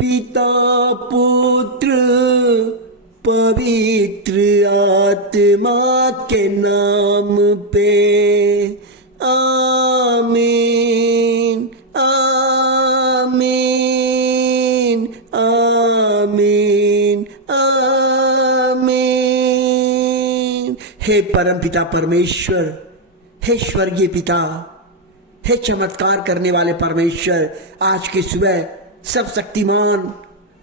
पिता पुत्र पवित्र आत्मा के नाम पे आमीन आमीन आमीन आमीन। हे परमपिता परमेश्वर, हे स्वर्गीय पिता, हे चमत्कार करने वाले परमेश्वर, आज की सुबह सब शक्तिमान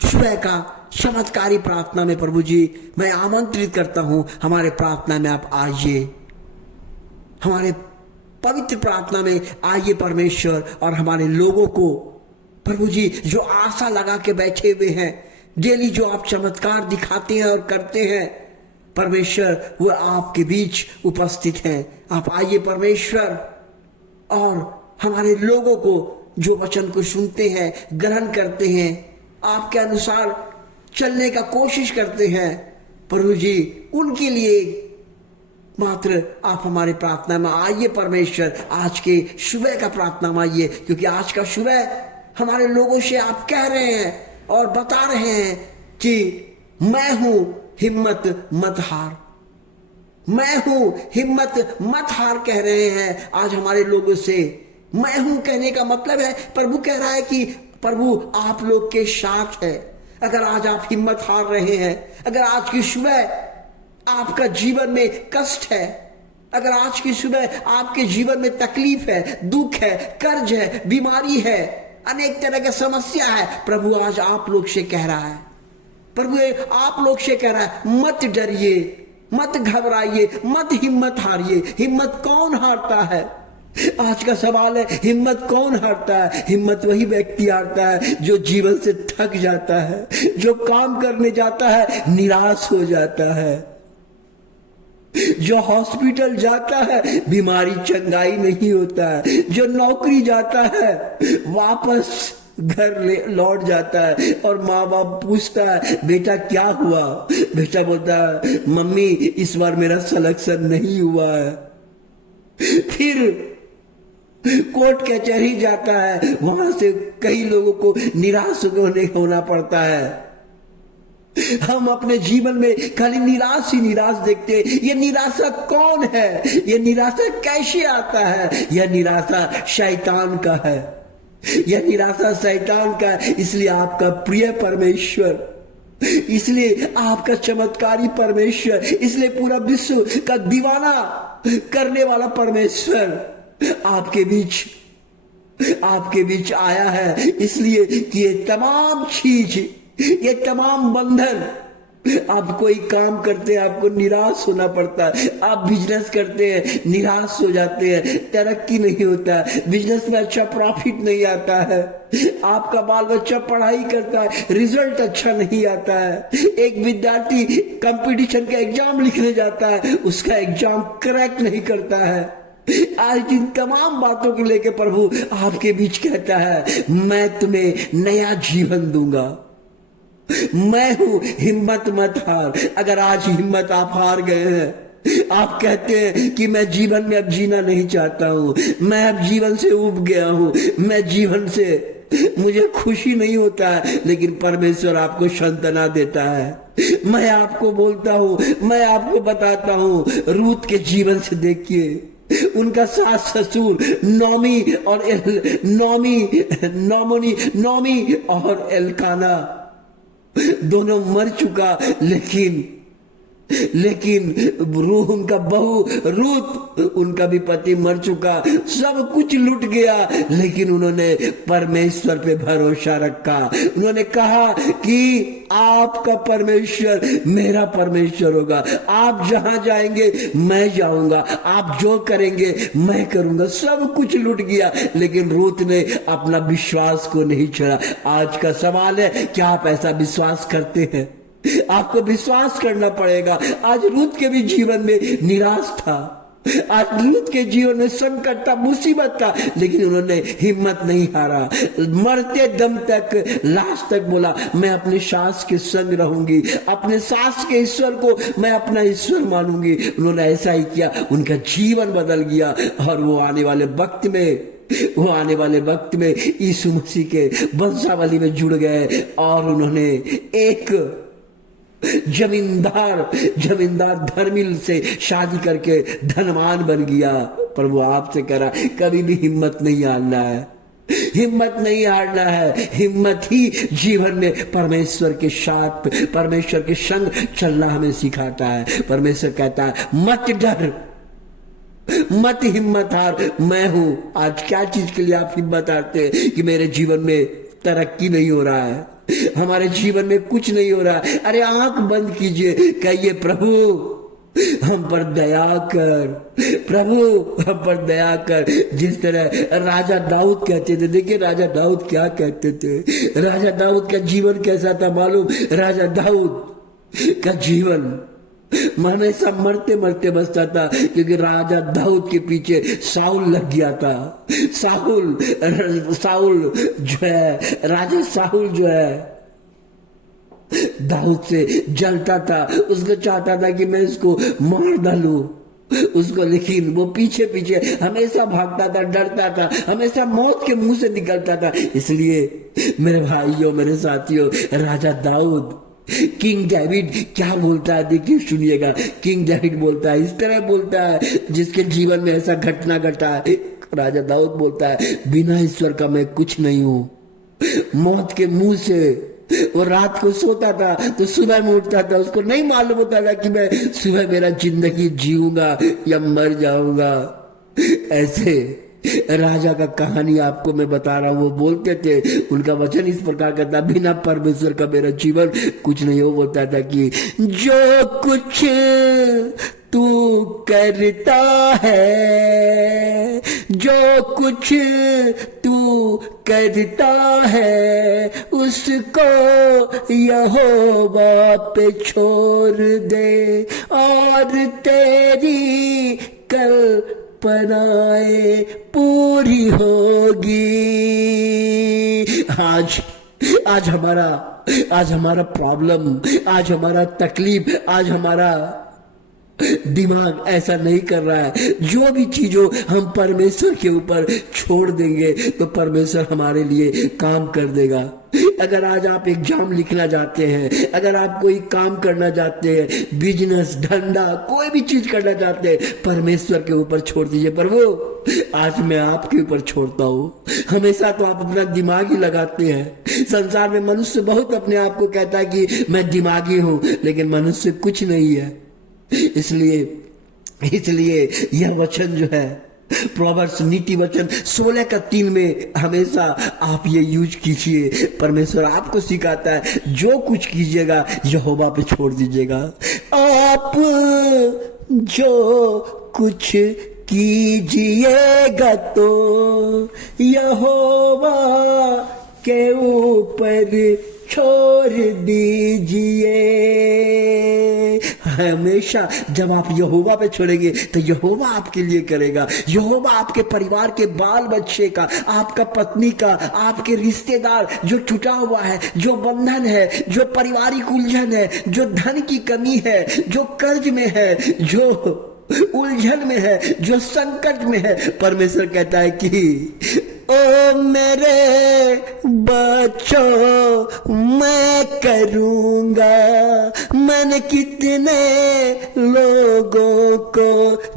सुबह का चमत्कारी प्रार्थना में प्रभु जी मैं आमंत्रित करता हूं, हमारे प्रार्थना में आप आइए, हमारे पवित्र प्रार्थना में आइए परमेश्वर, और हमारे लोगों को प्रभु जी जो आशा लगा के बैठे हुए हैं, डेली जो आप चमत्कार दिखाते हैं और करते हैं परमेश्वर, वो आपके बीच उपस्थित हैं। आप आइए परमेश्वर, और हमारे लोगों को जो वचन को सुनते हैं, ग्रहण करते हैं, आपके अनुसार चलने का कोशिश करते हैं प्रभु जी, उनके लिए मात्र आप हमारे प्रार्थना में आइए परमेश्वर। आज के सुबह का प्रार्थना में आइए, क्योंकि आज का सुबह हमारे लोगों से आप कह रहे हैं और बता रहे हैं कि मैं हूं, हिम्मत मत हार, मैं हूं, हिम्मत मत हार कह रहे हैं आज हमारे लोगों से। मैं हूं कहने का मतलब है प्रभु कह रहा है कि प्रभु आप लोग के साथ है। अगर आज आप हिम्मत हार रहे हैं, अगर आज की सुबह आपका जीवन में कष्ट है, अगर आज की सुबह आपके जीवन में तकलीफ है, दुख है, कर्ज है, बीमारी है, अनेक तरह की समस्या है, प्रभु आज आप लोग से कह रहा है, प्रभु आप लोग से कह रहा है मत डरिए, मत घबराइए, मत हिम्मत हारिए। हिम्मत कौन हारता है? आज का सवाल है, हिम्मत कौन हारता है? हिम्मत वही व्यक्ति हारता है जो जीवन से थक जाता है, जो काम करने जाता है निराश हो जाता है, जो हॉस्पिटल जाता है बीमारी चंगाई नहीं होता है, जो नौकरी जाता है वापस घर लौट जाता है और माँ बाप पूछता है बेटा क्या हुआ, बेटा बोलता है मम्मी इस बार मेरा सिलेक्शन नहीं हुआ है। फिर कोर्ट कचहरी जाता है, वहां से कई लोगों को निराश होना पड़ता है। हम अपने जीवन में खाली निराश ही निराश देखते हैं। ये निराशा कौन है? ये निराशा कैसे आता है? यह निराशा शैतान का है, यह निराशा शैतान का है। इसलिए आपका प्रिय परमेश्वर, इसलिए आपका चमत्कारी परमेश्वर, इसलिए पूरा विश्व का दीवाना करने वाला परमेश्वर आपके बीच आया है। इसलिए कि ये तमाम चीज, ये तमाम बंधन, आप कोई काम करते हैं आपको निराश होना पड़ता है, आप बिजनेस करते हैं निराश हो जाते हैं, तरक्की नहीं होता है, बिजनेस में अच्छा प्रॉफिट नहीं आता है, आपका बाल बच्चा पढ़ाई करता है रिजल्ट अच्छा नहीं आता है, एक विद्यार्थी कंपटीशन का एग्जाम लिखने जाता है उसका एग्जाम क्रैक नहीं करता है। आज इन तमाम बातों को लेकर प्रभु आपके बीच कहता है मैं तुम्हें नया जीवन दूंगा, मैं हूं, हिम्मत मत हार। अगर आज हिम्मत आप हार गए हैं, आप कहते हैं कि मैं जीवन में अब जीना नहीं चाहता हूं, मैं अब जीवन से उब गया हूं, मैं जीवन से मुझे खुशी नहीं होता है, लेकिन परमेश्वर आपको सांत्वना देता है। मैं आपको बोलता हूं, मैं आपको बताता हूं, रूत के जीवन से देखिए, उनका सास ससुर नौमी और एल्काना दोनों मर चुका, लेकिन रूह उनका बहू रूत, उनका भी पति मर चुका, सब कुछ लुट गया, लेकिन उन्होंने परमेश्वर पे भरोसा रखा। उन्होंने कहा कि आपका परमेश्वर मेरा परमेश्वर होगा, आप जहां जाएंगे मैं जाऊंगा, आप जो करेंगे मैं करूंगा। सब कुछ लुट गया, लेकिन रूत ने अपना विश्वास को नहीं छोड़ा। आज का सवाल है, क्या आप ऐसा विश्वास करते हैं? आपको विश्वास करना पड़ेगा। आज रूत के भी जीवन में निराश था, आज रूत के जीवन में संकट था, मुसीबत था, लेकिन उन्होंने हिम्मत नहीं हारा। मरते दम तक, लास्ट तक बोला मैं अपनी सास के संग रहूंगी, अपने सास के ईश्वर को मैं अपना ईश्वर मानूंगी। उन्होंने ऐसा ही किया, उनका जीवन बदल गया और वो आने वाले वक्त में वो आने वाले वक्त में यीशु मसीह के वंशावली में जुड़ गए और उन्होंने एक जमींदार धर्मिल से शादी करके धनवान बन गया। पर वो आपसे कह रहा कभी भी हिम्मत नहीं हारना है, हिम्मत नहीं हारना है। हिम्मत ही जीवन में परमेश्वर के साथ, परमेश्वर के संग चलना हमें सिखाता है। परमेश्वर कहता है मत डर, मत हिम्मत हार, मैं हूं। आज क्या चीज के लिए आप हिम्मत हारते हैं कि मेरे जीवन में तरक्की नहीं हो रहा है, हमारे जीवन में कुछ नहीं हो रहा है। अरे आंख बंद कीजिए, कहिए प्रभु हम पर दया कर, प्रभु हम पर दया कर। जिस तरह राजा दाऊद कहते थे, देखिए राजा दाऊद क्या कहते थे। राजा दाऊद का जीवन कैसा था मालूम? राजा दाऊद का जीवन हमेशा मरते मरते बचता था, क्योंकि राजा दाऊद के पीछे साउल लग गया था। साउल जो है, राजा साउल जो है दाऊद से जलता था, उसको चाहता था कि मैं इसको मार डालूं उसको, लेकिन वो पीछे पीछे हमेशा भागता था, डरता था, हमेशा मौत के मुंह से निकलता था। इसलिए मेरे भाइयों, मेरे साथियों, राजा दाऊद, किंग डेविड क्या बोलता है देखिए, सुनिएगा। किंग डेविड बोलता है, इस तरह बोलता है जिसके जीवन में ऐसा घटना घटा है। राजा दाऊद बोलता है बिना ईश्वर का मैं कुछ नहीं हूं। मौत के मुंह से वो रात को सोता था तो सुबह में उठता था, उसको नहीं मालूम होता था कि मैं सुबह मेरा जिंदगी जीऊंगा या मर जाऊंगा। ऐसे राजा का कहानी आपको मैं बता रहा हूं। वो बोलते थे, उनका वचन इस प्रकार का था, बिना परमेश्वर का मेरा जीवन कुछ नहीं हो। बोलता था कि जो कुछ तू करता है, जो कुछ तू करता है, उसको यहोवा पे छोड़ दे और तेरी कल्पनाएं पूरी होगी। आज हमारा प्रॉब्लम, आज हमारा तकलीफ, आज हमारा दिमाग ऐसा नहीं कर रहा है। जो भी चीजों हम परमेश्वर के ऊपर छोड़ देंगे तो परमेश्वर हमारे लिए काम कर देगा। अगर आज आप एग्जाम लिखना चाहते हैं, अगर आप कोई काम करना चाहते हैं, बिजनेस, धंधा, कोई भी चीज करना चाहते हैं, परमेश्वर के ऊपर छोड़ दीजिए। प्रभु आज मैं आपके ऊपर छोड़ता हूँ। हमेशा तो आप अपना दिमाग ही लगाते हैं। संसार में मनुष्य बहुत अपने आप को कहता है कि मैं दिमागी हूँ, लेकिन मनुष्य कुछ नहीं है। इसलिए यह वचन जो है, प्रोवर्ब्स नीति वचन 16:3 में हमेशा आप ये यूज कीजिए। परमेश्वर आपको सिखाता है जो कुछ कीजिएगा यहोवा पे छोड़ दीजिएगा। आप जो कुछ कीजिएगा तो यहोवा के ऊपर छोड़ दीजिए। हमेशा जब आप यहोवा पे छोड़ेंगे तो यहोवा आपके लिए करेगा। यहोवा आपके परिवार के बाल बच्चे का, आपका पत्नी का, आपके रिश्तेदार जो टूटा हुआ है, जो बंधन है, जो पारिवारिक उलझन है, जो धन की कमी है, जो कर्ज में है, जो उलझन में है, जो संकट में है, परमेश्वर कहता है कि ओ मेरे बच्चों मैं करूंगा। मैंने कितने लोगों को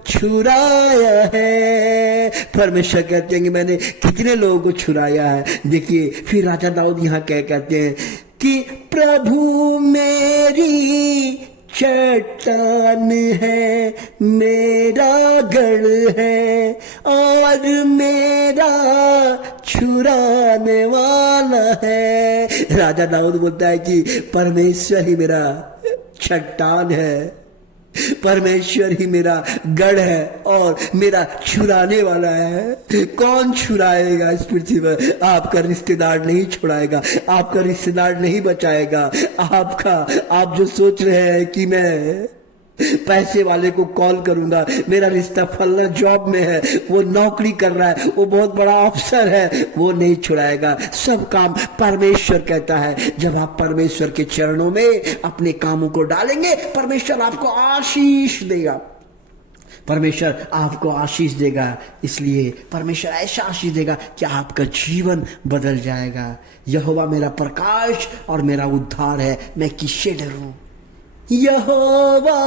छुड़ाया है। परमेश्वर कहते हैं कि मैंने कितने लोगों को छुड़ाया है। देखिए फिर राजा दाऊद यहाँ क्या कहते हैं कि प्रभु मेरी चट्टान है, मेरा गढ़ है और मेरा छुड़ाने वाला है। राजा दाऊद बोलता है कि परमेश्वर ही मेरा चट्टान है, परमेश्वर ही मेरा गढ़ है और मेरा छुड़ाने वाला है। कौन छुड़ाएगा इस पृथ्वी पर? आपका रिश्तेदार नहीं छुड़ाएगा, आपका रिश्तेदार नहीं बचाएगा। आप जो सोच रहे हैं कि मैं पैसे वाले को कॉल करूंगा, मेरा रिश्ता फलना जॉब में है, वो नौकरी कर रहा है, वो बहुत बड़ा अफसर है, वो नहीं छुड़ाएगा। सब काम परमेश्वर कहता है। जब आप परमेश्वर के चरणों में अपने कामों को डालेंगे, परमेश्वर आपको आशीष देगा। परमेश्वर आपको आशीष देगा, इसलिए परमेश्वर ऐसा आशीष देगा कि आपका जीवन बदल जाएगा। यहोवा मेरा प्रकाश और मेरा उद्धार है, मैं किससे डरूं। यहोवा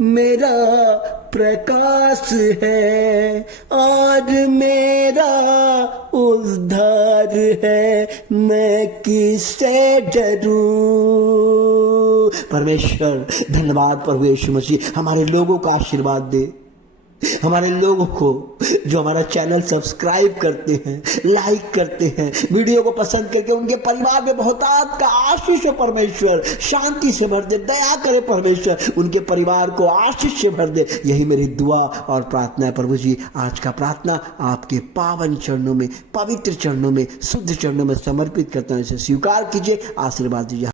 मेरा प्रकाश है और मेरा उद्धार है, मैं किससे डरूं। परमेश्वर धन्यवाद प्रभु यीशु मसीह, हमारे लोगों को आशीर्वाद दे, हमारे लोगों को जो हमारा चैनल सब्सक्राइब करते हैं, लाइक करते हैं, वीडियो को पसंद करके उनके परिवार में बहुतायत का आशीष हो परमेश्वर, शांति से भर दे, दया करे परमेश्वर, उनके परिवार को आशीष से भर दे। यही मेरी दुआ और प्रार्थना है प्रभु जी। आज का प्रार्थना आपके पावन चरणों में, पवित्र चरणों में, शुद्ध चरणों में समर्पित करता हूं, इसे स्वीकार कीजिए, आशीर्वाद दीजिए।